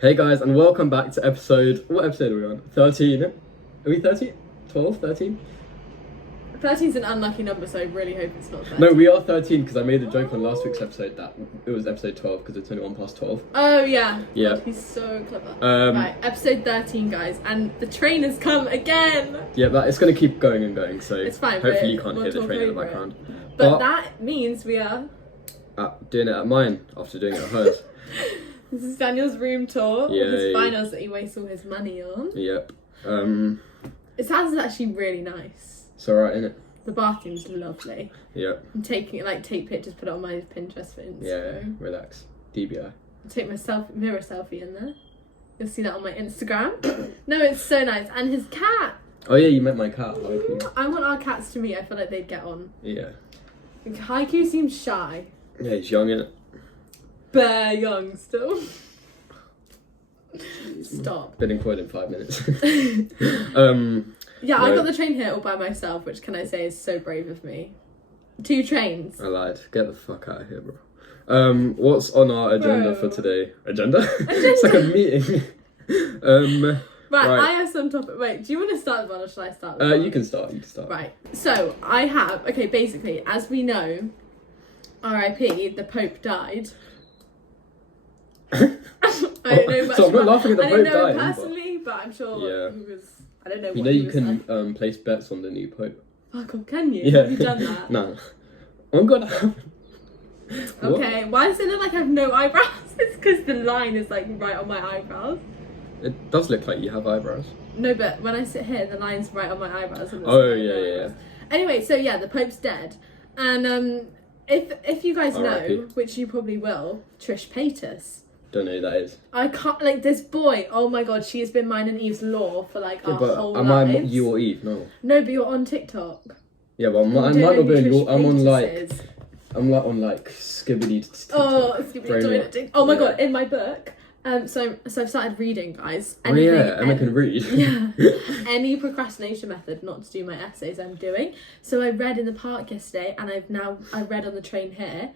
Hey guys, and welcome back to episode... What episode are we on? 13? Are we 13? 12? 13? 13 is an unlucky number, so I really hope it's not 13. No, we are 13 because I made a joke on last week's episode that it was episode 12 because it's only 1 past 12. Oh, yeah. Yeah. God, he's so clever. Right, episode 13, guys, and the train has come again. Yeah, but it's going to keep going and going, so it's fine, hopefully you can't hear the train in the background. But that means we are... doing it at mine after doing it at hers. This is Daniel's room tour of his Yay. finals that he wastes all his money on. Yep. His house is actually really nice. It's alright, innit? The bathroom's lovely. Yep. I'm taking it, take pictures, put it on my Pinterest for Instagram. Yeah, relax. DBI. I'll take my mirror selfie in there. You'll see that on my Instagram. No, it's so nice. And his cat. Oh yeah, you met my cat. Haiku. I want our cats to meet. I feel like they'd get on. Yeah. Haiku seems shy. Yeah, he's young, innit? Bare young still. Stop. Been employed in 5 minutes. Yeah, no. I got the train here all by myself, which can I say is so brave of me. 2 trains. I lied. Get the fuck out of here, bro. What's on our agenda for today? Agenda? It's like a meeting. Right, right, I have some topic. Wait, do you want to start the one or should I start the one? You can start. Right, so I have, okay, basically, as we know, R.I.P., the Pope died. I don't know much so I'm not laughing at the I Pope don't know dying. him personally, but I'm sure he was, I don't know what You know he you was can like. place bets on the new Pope. Fuck off, can you? Yeah. Have you done that? Nah. I'm gonna... Okay, why does it look like I have no eyebrows? It's because the line is right on my eyebrows. It does look like you have eyebrows. No, but when I sit here, the line's right on my eyebrows. And Oh, yeah. Anyway, so yeah, the Pope's dead. And if you guys know, R.I.P. which you probably will, Trish Paytas. Don't know who that is. I can't, this boy, oh my god, she has been mine and Eve's law for our whole am lives. I you or Eve? No. No, but you're on TikTok. Yeah, but I'm not on I'm on Skibbity TikTok. Oh, Skibbity toilet. Oh my god, in my book. So I've started reading, guys. Emma can read. Yeah. Any procrastination method not to do my essays I'm doing. So I read in the park yesterday, and I read on the train here.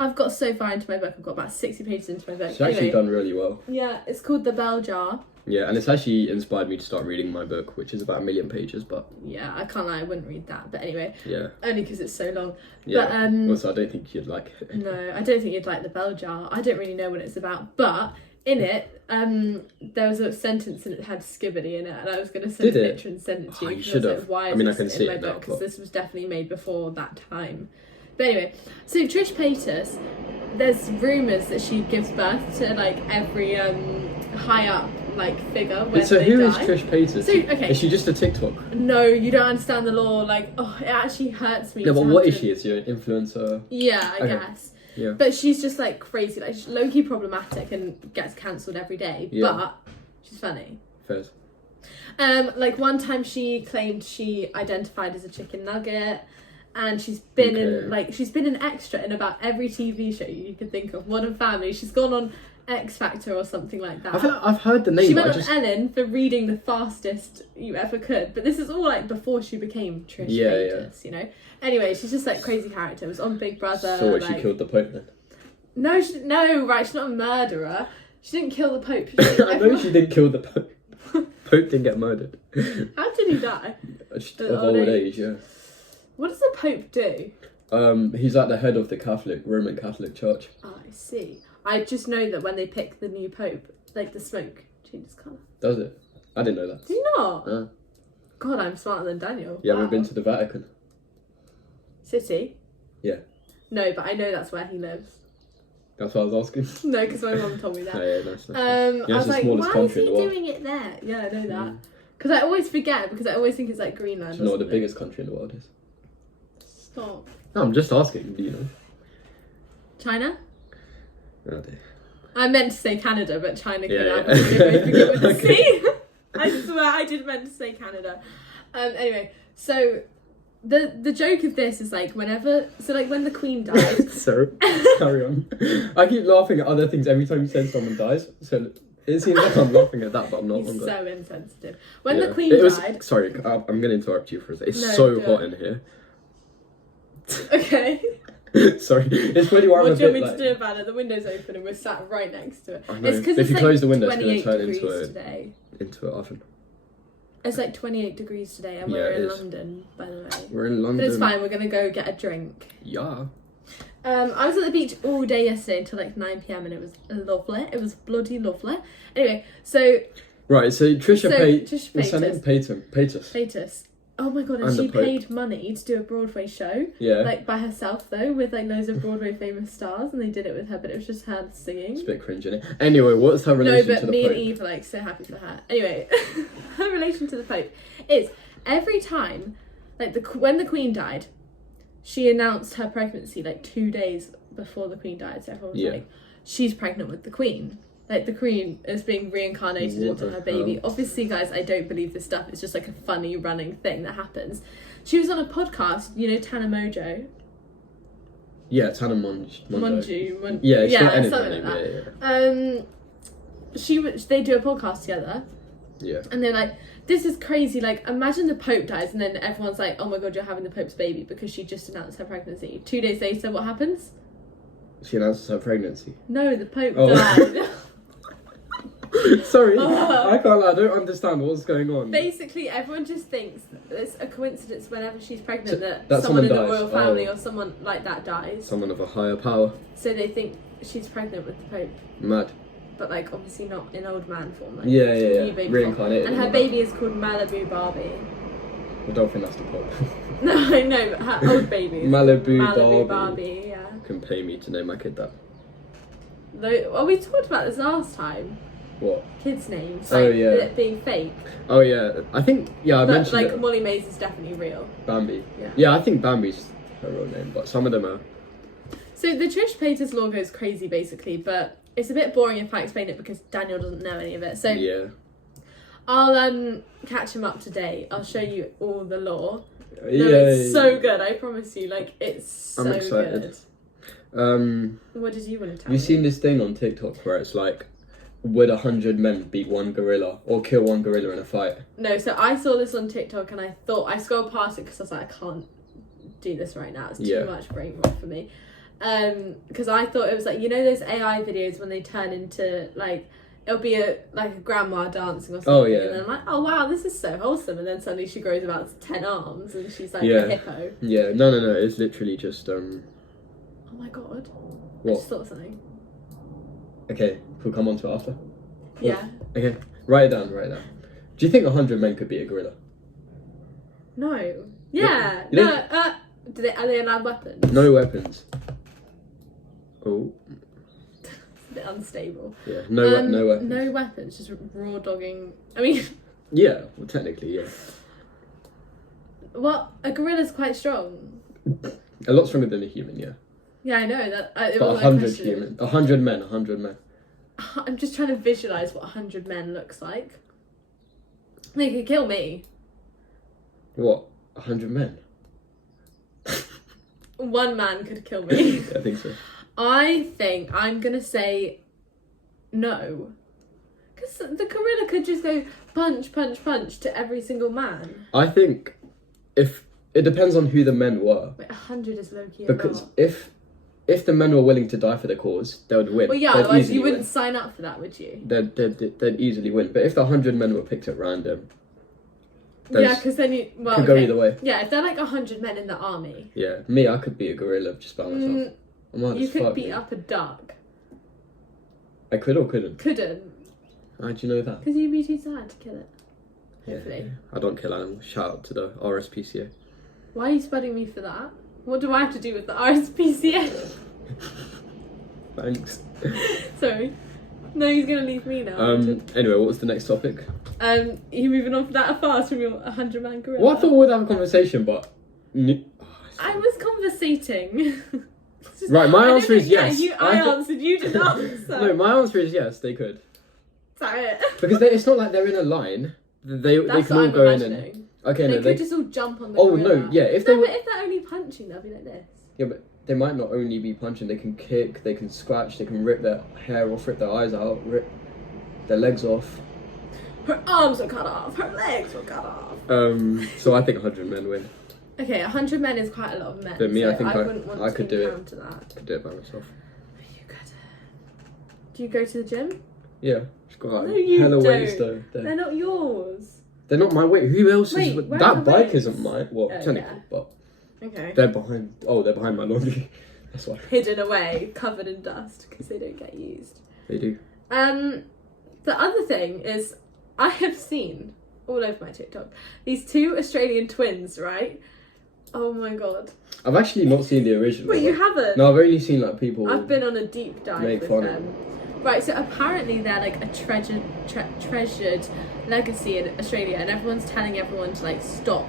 I've got so far into my book. I've got about 60 pages into my book. It's actually done really well. Yeah, it's called The Bell Jar. Yeah, and it's actually inspired me to start reading my book, which is about 1 million pages, but... Yeah, I can't lie, I wouldn't read that. But anyway. Yeah. Only because it's so long. Yeah. But, also, I don't think you'd like it. No, I don't think you'd like The Bell Jar. I don't really know what it's about. But in it, there was a sentence and it had Skibbity in it. And I was going to send a picture and send it to you. You should have. Why I mean, I is can this see in my it now. book? Because this was definitely made before that time. But anyway, so Trish Paytas, there's rumours that she gives birth to every high up figure when So they who die. is Trish Paytas? So, okay. Is she just a TikTok? No, you don't understand the law. It actually hurts me. No, but to what have is to- she? Is she an influencer? Yeah, I guess. Yeah. But she's just crazy, she's low-key problematic and gets cancelled every day. Yeah. But she's funny. Fairs. One time she claimed she identified as a chicken nugget. And she's been in an extra in about every TV show you could think of. Modern Family. She's gone on X Factor or something like that. I feel like I've heard the name. She went on Ellen for reading the fastest you ever could. But this is all before she became Trish Paytas, you know. Anyway, she's just crazy character. It was on Big Brother. So she killed the Pope then? No, she's not a murderer. She didn't kill the Pope. I know she didn't kill the Pope. Pope didn't get murdered. How did he die? Of old age, yeah. What does the Pope do? He's at the head of the Roman Catholic Church. Oh, I see. I just know that when they pick the new Pope, the smoke changes colour. Does it? I didn't know that. Do you not? God, I'm smarter than Daniel. You haven't been to the Vatican? City? Yeah. No, but I know that's where he lives. That's what I was asking. No, because my mum told me that. Yeah, nice. I was like, why is he in the world. doing it there? Yeah, I know that. Because I always forget, because I always think it's Greenland. Do you know what the biggest country in the world is? Stop. No, I'm just asking, do you know? China? Oh dear. I meant to say Canada, but China came out yeah. with the Okay. C. I swear I did meant to say Canada. Anyway, so the joke of this is when the Queen died. So, carry on. I keep laughing at other things every time you say someone dies. So it seems like I'm laughing at that, but I'm not. He's so insensitive. When the Queen died. Sorry, I'm going to interrupt you for a second. It's No, so hot in here. Okay. Sorry, it's really why I'm a What do you bit want me like... to do about it? The window's open and we're sat right next to it. I know. It's because If it's you like close the window, it's going 28 to turn degrees into today. an oven. It's like 28 degrees today and Yeah, we're it in is. London, by the way. We're in London. But it's fine, we're going to go get a drink. Yeah. I was at the beach all day yesterday until like 9 p.m. and it was lovely. It was bloody lovely. Anyway, so... Right, so Trisha Trisha what's her name? Paytas. Paytas. Oh my god, and And she the Pope. paid money to do a Broadway show. Yeah. Like by herself though, with like loads of Broadway famous stars, and they did it with her, but it was just her singing. It's a bit cringe, isn't it? Anyway, what's her No, relation but to the me Pope? and Eve are like so happy for her. Anyway, her relation to the Pope is every time, like when the Queen died, she announced her pregnancy like 2 days before the Queen died. So everyone was like, she's pregnant with the Queen. Like the Queen is being reincarnated into her baby. Obviously, guys, I don't believe this stuff. It's just like a funny running thing that happens. She was on a podcast, you know, Tana Mojo. Yeah, Tana Monju. Yeah, it's not anything something like that. They do a podcast together. Yeah. And they're like, this is crazy. Like, imagine the Pope dies, and then everyone's like, oh my god, you're having the Pope's baby because she just announced her pregnancy. 2 days later, what happens? She announces her pregnancy. No, the Pope Oh. died. Sorry, I can't lie, I don't understand what's going on. Basically, everyone just thinks it's a coincidence whenever she's pregnant that that someone in the someone dies. royal family Oh. or someone like that dies. Someone of a higher power. So they think she's pregnant with the Pope. Mad. But like obviously not in old man form. Like Yeah. new baby Reincarnated. form. And her baby is called Malibu Barbie. I don't think that's the Pope. No, I know, but her old baby is Malibu Barbie, yeah. Can pay me to name my kid that. Though, well, we talked about this last time. What? Kids' names. Oh, Like, yeah. it being fake. Oh yeah, I think I But mentioned like it. Molly Mays is definitely real. Bambi. Yeah. Yeah, I think Bambi's her real name, but some of them are. So the Trish Paytas law goes crazy basically, but it's a bit boring if I explain it because Daniel doesn't know any of it. So Yeah. I'll catch him up today. I'll show you all the law. No, Yeah. it's so good, I promise you. Like it's so I'm excited. good. What did you want to tell Have you me? seen this thing on TikTok where it's like, would 100 men beat one gorilla or kill one gorilla in a fight? No, so I saw this on TikTok and I thought I scrolled past it because I was like, I can't do this right now. It's too much brain rot for me. Because I thought it was like, you know those AI videos when they turn into like, it'll be a grandma dancing or something. Oh, yeah. And then I'm like, oh wow, this is so wholesome. And then suddenly she grows about 10 arms and she's like Yeah. a hippo. Yeah, no, it's literally just Oh my god. I What? just thought of something. Okay, we'll come on to it after. Yeah. Okay, write it down. Do you think 100 men could beat a gorilla? No. Yeah. You No. Are they allowed weapons? No weapons. Oh, It's a bit unstable. yeah, no weapons. No weapons, just raw dogging. I mean, Yeah, well, technically, yeah. what? A gorilla's quite strong. A lot stronger than a human, yeah. Yeah, I know that. It But wasn't 100 question. human. 100 men, 100 men. I'm just trying to visualize what 100 men looks like. They could kill me. What? 100 men? One man could kill me. I think so. I think I'm gonna say no. Because the gorilla could just go punch, punch, punch to every single man. I think if it depends on who the men were. Wait, 100 is low key. Because if the men were willing to die for the cause, they would win. Well, yeah, They'd otherwise easily you wouldn't win. sign up for that, would you? They'd easily win. But if the 100 men were picked at random, Yeah, because then you could go either way. Yeah, if they're like 100 men in the army, Yeah, me, I could be a gorilla just by myself. I'm hard you as could fuck, beat dude. up a duck. I could or couldn't. Couldn't, How'd you know that? because you'd be too sad to kill it. Yeah, Hopefully. I don't kill animals. Shout out to the RSPCA. Why are you spudding me for that? What do I have to do with the RSPCA? Thanks. Sorry. No, he's gonna leave me now. Anyway, what was the next topic? You moving on from that fast from your 100 man gorilla? Well, I thought we would have a conversation, but I was conversating. Right, my answer is yes. I answered, you didn't answer. no, my answer is yes. They could, Is that it? because it's not like they're in a line. They That's can what all I'm go in imagining. and okay, They no, could just all jump on the Oh gorilla. no, yeah. If No, they were, but if they're only punching, they'll be like this. yeah, but they might not only be punching. They can kick, they can scratch, they can rip their hair off, rip their eyes out, rip their legs off. Her arms were cut off. Her legs were cut off. So I think 100 men win. Okay, 100 men is quite a lot of men. But me, so I think wouldn't want I to could do it. encounter that. I could do it by myself. You could. Do you go to the gym? Yeah, it's got like No, you hella don't. weights though. They're not yours. They're not my weight. Who else Wait, is where are that the bike? weights? Isn't mine. Well, Oh, technically, yeah. but Okay. they're behind. Oh, they're behind my laundry. That's why Hidden away, covered in dust because they don't get used. they do. The other thing is, I have seen all over my TikTok these two Australian twins, right? Oh my god. I've actually not seen the original. Wait, you but- haven't? No, I've only seen like people. I've been on a deep dive Make with fun of them. Right, so apparently they're like a treasured legacy in Australia, and everyone's telling everyone to like stop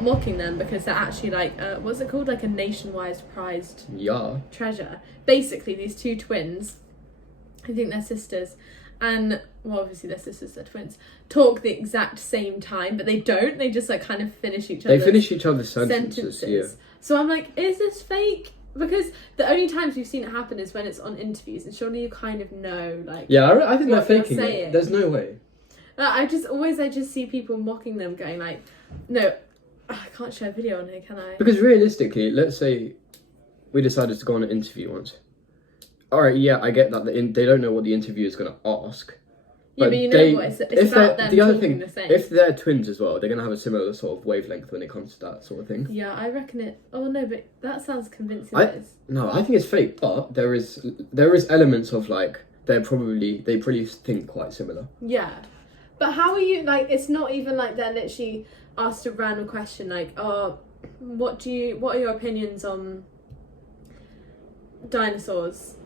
mocking them because they're actually like what's it called, like a nationwide prized Yeah. treasure. Basically, these two twins, I think they're sisters, and well, obviously they're sisters, they're twins, talk the exact same time, but they don't. They just like kind of finish each other's They finish each other's sentences. Yeah. So I'm like, is this fake? Because the only times we've seen it happen is when it's on interviews, and surely you kind of know, like. Yeah, I think they're what they're faking saying. it. There's no way. I just see people mocking them, going like, no, I can't show a video on here, can I? Because realistically, let's say we decided to go on an interview once. Alright, yeah, I get that they don't know what the interviewer is going to ask. Yeah, but you know what? It's about them the other talking thing, the same. if they're twins as well, they're going to have a similar sort of wavelength when it comes to that sort of thing. Yeah, I reckon it. Oh no, but that sounds convincing. No, I think it's fake, but there is elements of like they probably think quite similar. Yeah, but how are you like? It's not even like they're literally asked a random question like, "Oh, what are your opinions on dinosaurs?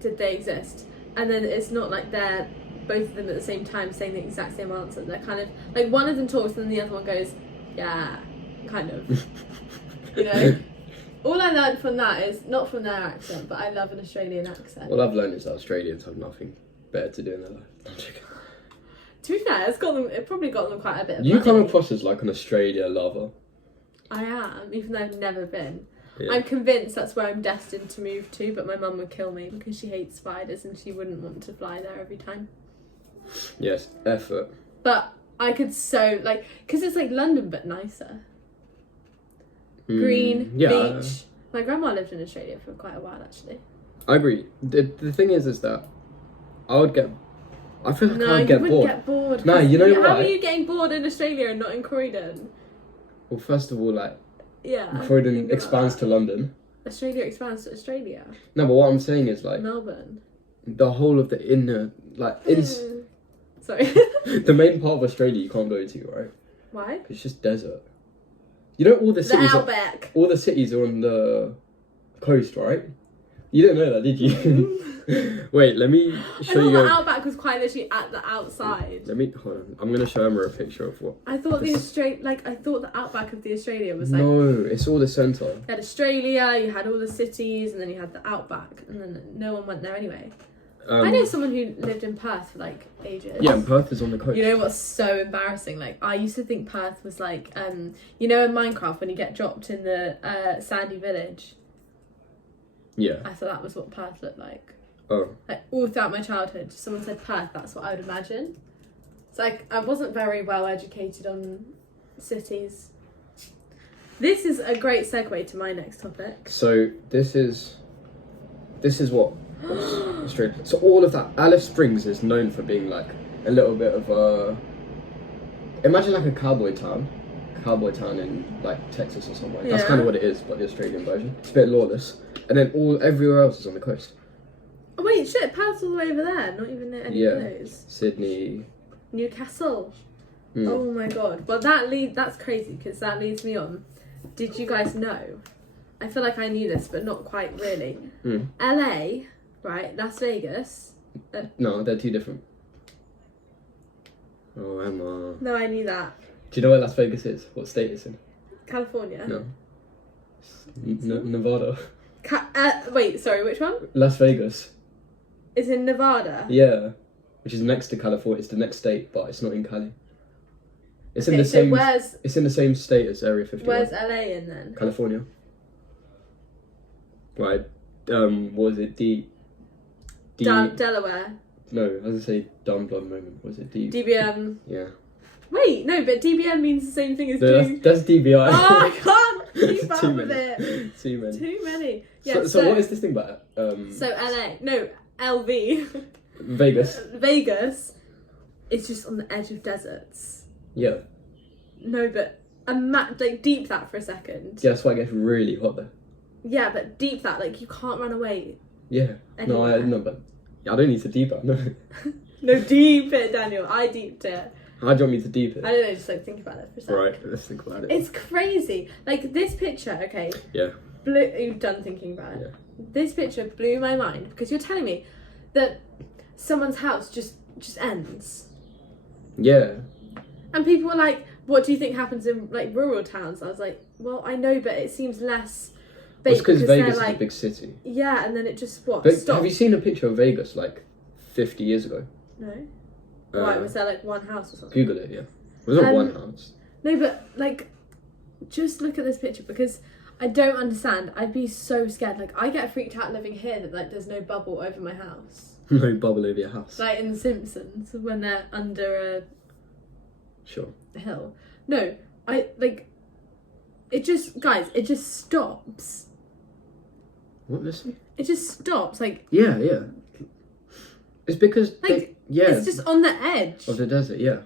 Did they exist?" And then it's not like they're both of them at the same time saying the exact same answer. They're kind of like one of them talks and then the other one goes, "Yeah, kind of." You know. All I learned from that is not from their accent, but I love an Australian accent. All I've learned is that Australians have nothing better to do in their life. To be fair, it probably got them quite a bit of You money. come across as like an Australia lover. I am, even though I've never been. Yeah. I'm convinced that's where I'm destined to move to, but my mum would kill me because she hates spiders and she wouldn't want to fly there every time. Yes, effort. But I could because it's like London but nicer. Green, yeah. beach. My grandma lived in Australia for quite a while actually. I agree. The thing is that I feel like No, I'd you get wouldn't bored. get bored. No, 'cause you know how why? are you getting bored in Australia and not in Croydon? Well, first of all, like Yeah. Croydon think about expands that. to London. Australia expands to Australia. No, but what I'm saying is like Melbourne. the whole of the inner, Sorry. the main part of Australia you can't go to, right? Why? It's just desert. You know all the cities. Outback. All the cities are on the coast, right? You didn't know that, did you? Wait, let me I show thought you. the outback was quite literally at the outside. Let me hold on. I'm gonna show Emma a picture of what. I thought I thought the outback of the Australia was like. No, it's all the centre. You had Australia, you had all the cities, and then you had the outback, and then no one went there anyway. I know someone who lived in Perth for like ages. Yeah, and Perth is on the coast. You know what's so embarrassing? Like I used to think Perth was like, you know, in Minecraft when you get dropped in the sandy village. Yeah. I thought that was what Perth looked like. Oh. Like all throughout my childhood, someone said Perth. That's what I would imagine. It's like I wasn't very well educated on cities. This is a great segue to my next topic. So this is what Australia. So all of that, Alice Springs is known for being like a little bit of a. Imagine like a cowboy town in like Texas or somewhere. That's Yeah. kind of what it is, but the Australian version. It's a bit lawless, and then everywhere else is on the coast. Oh wait, shit! Perth's all the way over there. Not even near any of those. Sydney. Newcastle. Mm. Oh my god! Well, that's crazy because that leads me on. Did you guys know? I feel like I knew this, but not quite really. LA, right? Las Vegas. No, they're two different. Oh, Emma. No, I knew that. Do you know where Las Vegas is? What state it's in? California. No. Nevada. Wait, sorry, which one? Las Vegas. It's in Nevada. Yeah. Which is next to California. It's the next state, but it's not in Cali. It's in Okay, the so same. where's It's in the same state as Area 51. where's LA in then? California. Right. What was it? Delaware. No, I was gonna say dumb blonde moment. Was it D? DBM. Yeah. Wait, no, but DBM means the same thing as No, do. that's DBI. Oh, I can't Keep up Too with many. it. Too many. Too many. Yeah. So what is this thing about? So LA, no, LV. Vegas. Vegas is just on the edge of deserts. Yeah. No, but like deep that for a second. Yeah, that's why it gets really hot there. Yeah, but deep that, like you can't run away. Yeah. Anywhere. No, but I don't need to deep it. No. No, deep it, Daniel. I deeped it. How do you want me to deep it? I don't know, just like think about it for a second. Right, let's think about it. It's crazy. Like this picture, okay. Yeah. You've done thinking about it. Yeah. This picture blew my mind because you're telling me that someone's house just ends. Yeah. And people were like, what do you think happens in like rural towns? I was like, well, I know, but it seems less big It's because Vegas is like, a big city. Yeah, and then it just But stopped. have you seen a picture of Vegas like 50 years ago? No. Why, was there like one house or something? Google it, yeah. Was it one house? No, but like, just look at this picture because I don't understand. I'd be so scared. Like, I get freaked out living here that like there's no bubble over my house. No bubble over your house. Like in The Simpsons when they're under Sure. a hill. No, I like. It just, guys, it just stops. What, let's see? It just stops. Like, Yeah. It's because Like, yeah, it's just on the edge. of the desert, yeah.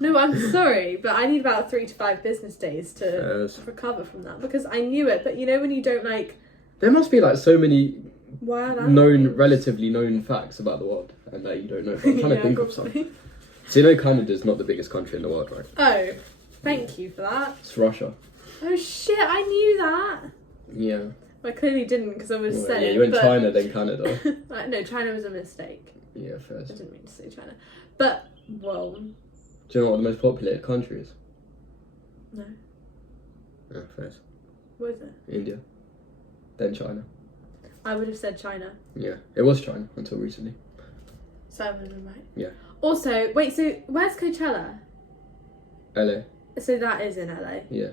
No, I'm sorry, but I need about 3 to 5 business days to Yes. recover from that because I knew it. But you know when you don't like There must be like so many wild relatively known facts about the world and that you don't know. But I'm trying to think of probably. some. So you know Canada's not the biggest country in the world, right? Oh, thank you for that. It's Russia. Oh shit, I knew that. Yeah. Well, I clearly didn't because I would have Well, said yeah, it. you went but... China, then Canada. No, China was a mistake. Yeah, fair. I didn't mean to say China. But, well, Do you know what the most populated country is? no. Yeah, fair. What is it? India. Then China. I would have said China. Yeah, it was China until recently. So I would have been right. Yeah. Also, wait, so where's Coachella? LA. So that is in LA. Yeah.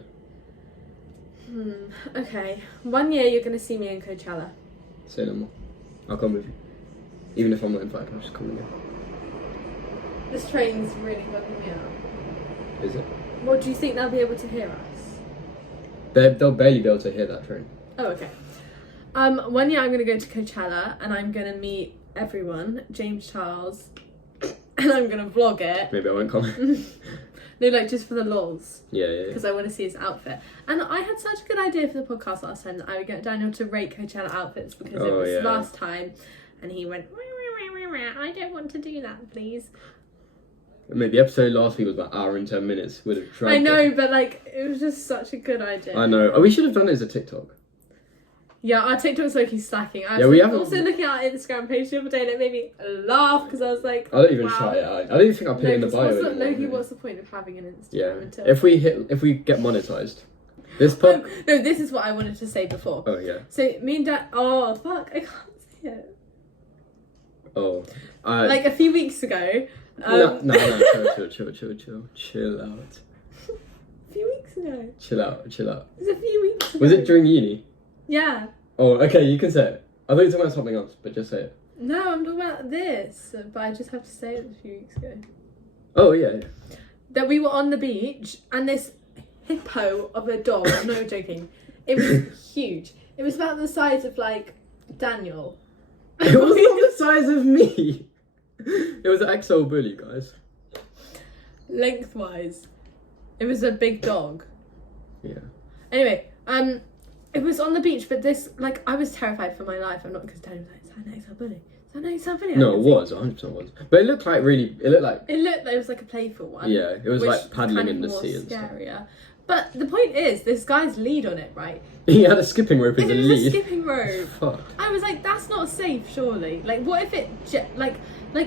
Okay. 1 year you're going to see me in Coachella. Say no more. I'll come with you. Even if I'm not invited, I'll just come with you. This train's really bugging me out. Is it? What do you think they'll be able to hear us? They'll barely be able to hear that train. Oh, okay. 1 year I'm going to go to Coachella and I'm going to meet everyone, James Charles, and I'm going to vlog it. Maybe I won't come. No, like just for the lols. Yeah. Because I want to see his outfit. And I had such a good idea for the podcast last time that I would get Daniel to rate Coachella outfits because it was last time and he went, I don't want to do that, please. Maybe the episode last week was about an hour and 10 minutes. Would have tried. I know, but like it was just such a good idea. I know. Oh, we should have done it as a TikTok. Yeah, our TikTok's low-key slacking. I was we haven't... also looking at our Instagram page the other day and it made me laugh because I was like, I don't even wow. try it out. I don't even think I put it in the bio anymore. Loki, what's the point of having an Instagram? Yeah. Until... If we get monetized, this no, this is what I wanted to say before. Oh yeah. So me and Dad. Oh fuck! I can't say it. Oh. Like a few weeks ago. No. Chill out. A few weeks ago. Chill out. It was a few weeks ago. Was it during uni? Yeah. Oh, okay. You can say it. I thought you were talking about something else, but just say it. No, I'm talking about this, but I just have to say it a few weeks ago. Oh yeah. That we were on the beach and this hippo of a dog. No joking. It was huge. It was about the size of like Daniel. It was not the size of me. It was an XL bully, guys. Lengthwise, it was a big dog. Yeah. Anyway, it was on the beach, but this, like, I was terrified for my life. I'm not, because Daniel was like, is that an XL bully? Is that an XL bully? No, it was 100% was. But it looked like It was like a playful one. Yeah, it was which like paddling kind in of the more sea and stuff. scarier. But the point is, this guy's lead on it, right? He had a skipping rope as a It was lead. a skipping rope. Fuck. I was like, that's not safe, surely. Like, what if it, like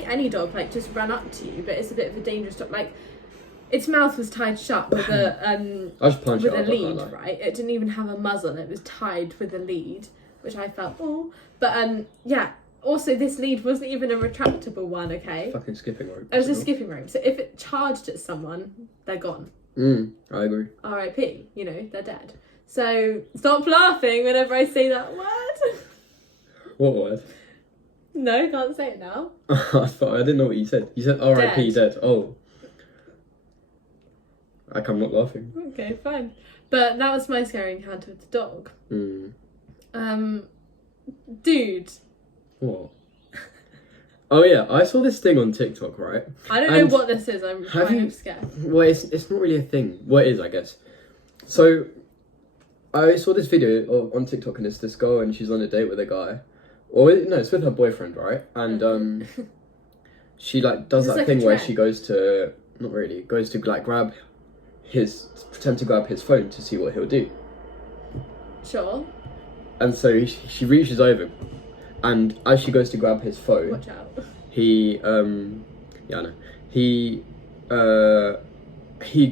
any dog, like, just ran up to you, but it's a bit of a dangerous dog. Like, its mouth was tied shut with a, I just punched with it a out, I can't lead, lie. right? It didn't even have a muzzle. It was tied with a lead, which I felt, oh. But, yeah. Also, this lead wasn't even a retractable one, okay? Fucking skipping rope. It was a skipping rope. So if it charged at someone, they're gone. I agree. R.I.P. You know, they're dead. So stop laughing whenever I say that word. What word? No, can't say it now. I didn't know what you said. You said R.I.P. dead. Oh. I'm not laughing. Okay, fine. But that was my scary encounter with the dog. Dude. What? Oh yeah, I saw this thing on TikTok, right? I don't know what this is. I'm kind of scared. Well, it's not really a thing. Well, it is, I guess. So, I saw this video on TikTok, and it's this girl, and she's on a date with a guy. Or no, it's with her boyfriend, right? And she like does that thing where she goes to like pretend to grab his phone to see what he'll do. Sure. And so she reaches over, and as she goes to grab his phone, watch out. He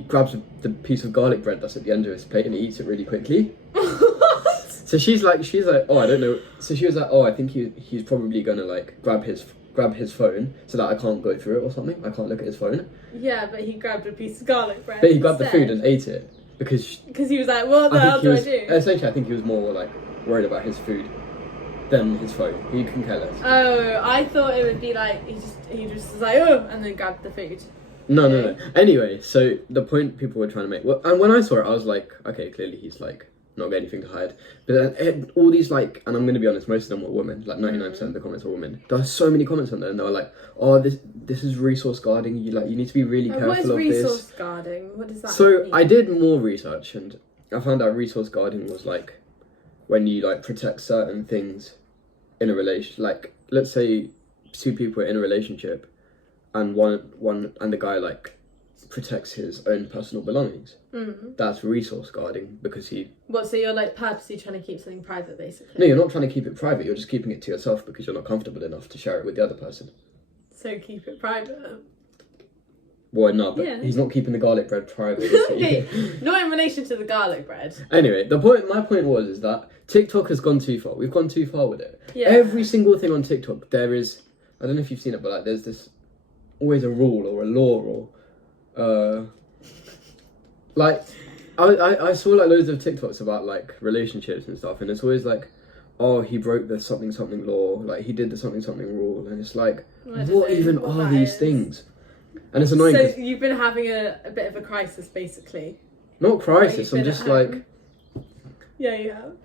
grabs the piece of garlic bread that's at the end of his plate and he eats it really quickly. What? So she's like, oh, I don't know. So she was like, oh, I think he's probably gonna like grab his phone so that I can't go through it or something. I can't look at his phone. Yeah, but he grabbed a piece of garlic bread. But he grabbed the food and ate it because he was like, what the hell do I do? Essentially, I think he was more like worried about his food than his phone. You can care less. Oh, I thought it would be like he just was like, oh, and then grabbed the food. No. Anyway, so the point people were trying to make, well, and when I saw it, I was like, okay, clearly he's like not got anything to hide. But then all these like, and I'm gonna be honest, most of them were women. Like 99% of the comments were women. There are so many comments on there, and they were like, oh, this is resource guarding. You need to be really careful of this. What is resource guarding? What does that So mean? I did more research, and I found out resource guarding was like when you like protect certain things in a relation. Like let's say two people are in a relationship, and one and the guy like protects his own personal belongings. That's resource guarding because he... What, so you're like purposely trying to keep something private, basically? No, you're not trying to keep it private, you're just keeping it to yourself because you're not comfortable enough to share it with the other person. So keep it private? Well, no, but he's not keeping the garlic bread private, is he? Okay, not in relation to the garlic bread. Anyway, my point was that TikTok has gone too far. We've gone too far with it. Yeah. Every single thing on TikTok, there is... I don't know if you've seen it, but like there's this... always a rule or a law or... like I saw like loads of TikToks about like relationships and stuff, and it's always like, oh, he broke the something law, like he did the something rule, and it's like, what even are these things? And it's annoying. So you've been having a bit of a crisis, basically. Not crisis. I'm just like. Yeah, you have.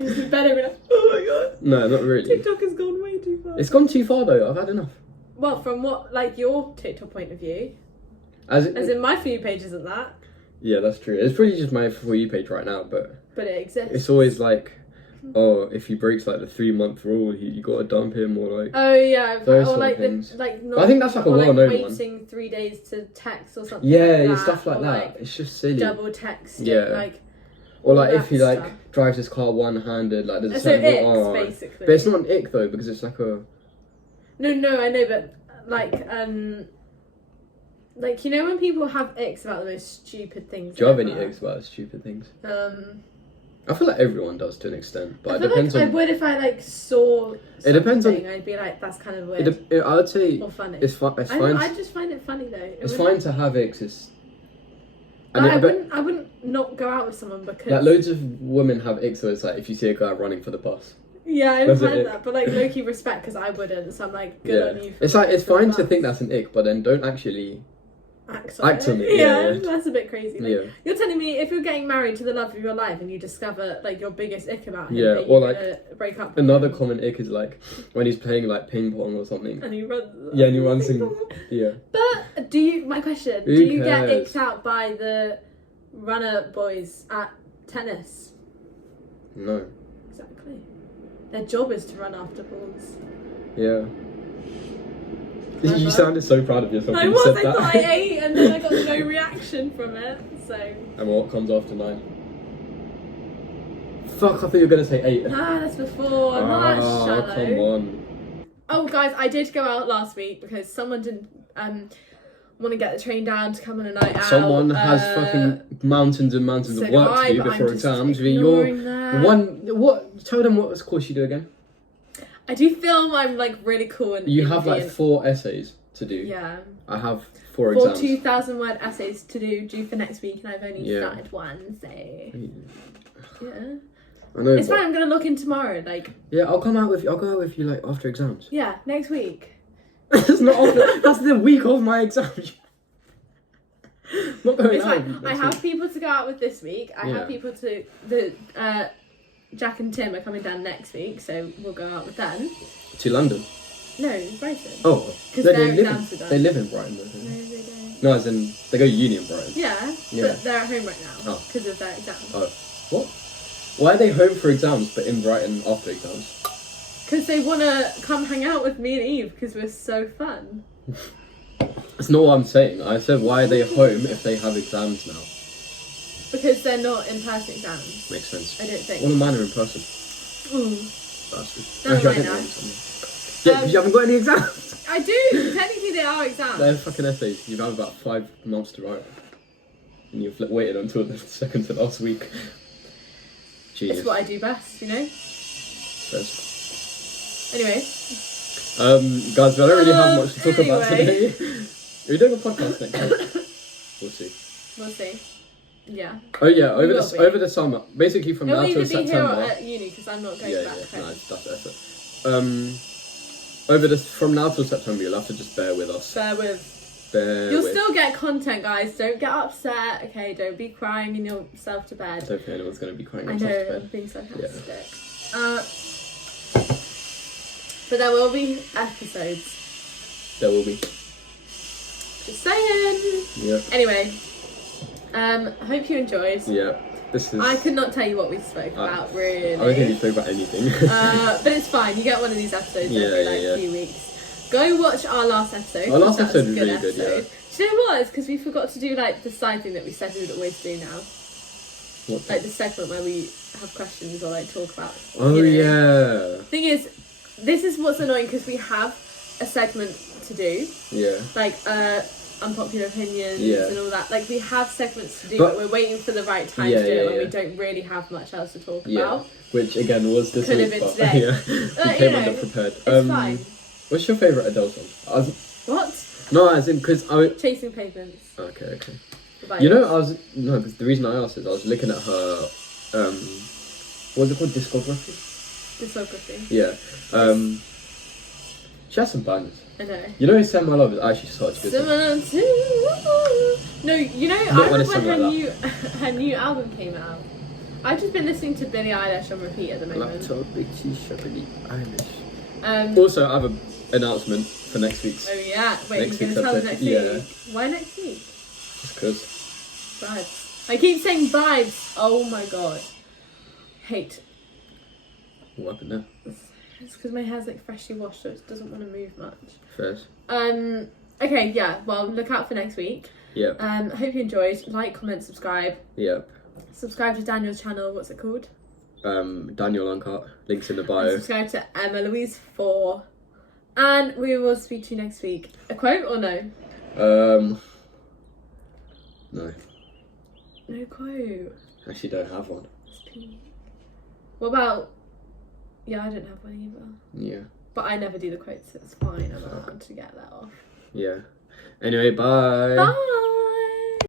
It's better when oh my god. No, not really. TikTok has gone way too far. It's gone too far though. I've had enough. Well, from what, like, your TikTok point of view? As in my For You page isn't that? Yeah, that's true. It's pretty just my For You page right now, but it exists. It's always like, oh, if he breaks like the 3-month rule, you gotta dump him, or like. Oh yeah, those or sort like of things. not, I think that's like a well-known one. Waiting 3 days to text or something. Yeah, like that, stuff like that. Like it's just silly. double texting, yeah. like. Or like if he like stuff. drives his car one-handed, like there's a so certain basically. But it's not an ick though because it's like a. No, I know, but like you know when people have icks about the most stupid things. Do you have any icks about stupid things? I feel like everyone does to an extent, but it depends on. I would if I like saw. It depends on. I'd be like, that's kind of weird. I would say. Or funny. It's fine. I just find it funny though. It's fine to have icks. I wouldn't not go out with someone because. Like loads of women have icks, so it's like if you see a guy running for the bus. Yeah, I understand that, but like low-key respect because I wouldn't, so I'm like good on you. It's like it's fine to think that's an ick, but then don't actually act on it. Yeah, that's a bit crazy. Like, yeah. You're telling me if you're getting married to the love of your life and you discover like your biggest ick about him, yeah, or like break up. Another common ick is like when he's playing like ping pong or something. And he runs. Yeah, and he runs and yeah. But do you get icked out by the runner boys at tennis? No. Exactly. Their job is to run after balls. Yeah. You sounded so proud of yourself when you said that. I thought I ate and then I got no reaction from it, so... And what comes after 9? Fuck, I thought you were going to say 8. Nah, that's before. I'm not that shallow. Come on. Oh, guys, I did go out last week because someone didn't want to get the train down to come on a night out. Someone has fucking mountains and mountains of work to do before exams. Tell them what course you do again. I do film. I'm like really cool. And you have like 4 essays to do. Yeah. I have 4 exams. 4 2,000-word essays to do due for next week, and I've only started one. So yeah. I know. It's fine. I'm gonna look in tomorrow. Like. Yeah, I'll go out with you like after exams. Yeah, next week. That's not often. That's the week of my exam. Not going It's out. fine. I have people to go out with this week. I have people to Jack and Tim are coming down next week, so we'll go out with them. To London? No, Brighton. Oh, because no, their exams are done. they live in Brighton. Though, No, they don't. no, as in they go uni in Brighton. Yeah, Yeah. but they're at home right now because of their exams. Oh, what? Why are they home for exams but in Brighton after exams? Because they want to come hang out with me and Eve because we're so fun. That's not what I'm saying. I said why are they home if they have exams now? Because they're not in-person exams. Makes sense. I don't think. All of mine are in person. Bastard. Never Never mind mind now. Yeah, you haven't got any exams. I do. Technically, they are exams. They're fucking essays. You've had about 5 months to write, and you've waited until the second to last week. Genius. It's what I do best, you know. Best. Anyway. Guys, we don't really have much to talk about Anyway. today. Are we doing a podcast next week? We'll see. We'll see. Yeah. Oh yeah, We will be. over the summer, basically from He'll now either till be here September. or at uni because I'm not going back home. Nice, that's effort. From now till September, you'll have to just bear with us. You'll still get content, guys. Don't get upset, okay? Don't be crying in yourself to bed. I don't think anyone's going to be crying I themselves to know, I'm bed. being sarcastic. But there will be episodes. There will be. Just saying. Yeah. Anyway, I hope you enjoyed. Yeah. This is. I could not tell you what we spoke about, really. I don't think you spoke about anything. But it's fine. You get one of these episodes every few weeks. Go watch our last episode. Our last That episode was was really good, yeah. Do you know what? It's because we forgot to do the side thing that we said we would always do now. What? The segment where we have questions or talk about. Oh yeah. Thing is, this is what's annoying because we have a segment to do. Yeah. Unpopular opinions and all that. We have segments to do, but we're waiting for the right time to do it when we don't really have much else to talk about. Which again was this Could have week, been but today. yeah, we came underprepared. It's fine. What's your favourite Adele song? What? No, as in because Chasing Pavements. Okay. By You know, Us. because the reason I asked is I was looking at her, what's it called, discography? Yeah. She has some bangers. I know. You know, Send My Love is actually such a good song. No, you know, Not I when remember it's when something her new album came out. I've just been listening to Billie Eilish on repeat at the moment. Laptop, big Trisha, Billie Eilish. Um, Also, I have an announcement for next week's. Oh yeah, wait, Next you're week's gonna tell us episode, next yeah. week? Why next week? Just because. Vibes. I keep saying vibes. Oh my god. Hate. What happened there? It's because my hair's freshly washed, so it doesn't want to move much. First. Okay, yeah. Well, look out for next week. Yeah. Hope you enjoyed. Like, comment, subscribe. Yeah. Subscribe to Daniel's channel. What's it called? Daniel Uncut. Links in the bio. And subscribe to Emma Louise 4. And we will speak to you next week. A quote or no? No. No quote. Actually, don't have one. What about? Yeah, I don't have one either. Yeah. But I never do the quotes, so it's fine. I'm allowed to get that off. Yeah. Anyway, bye. Bye.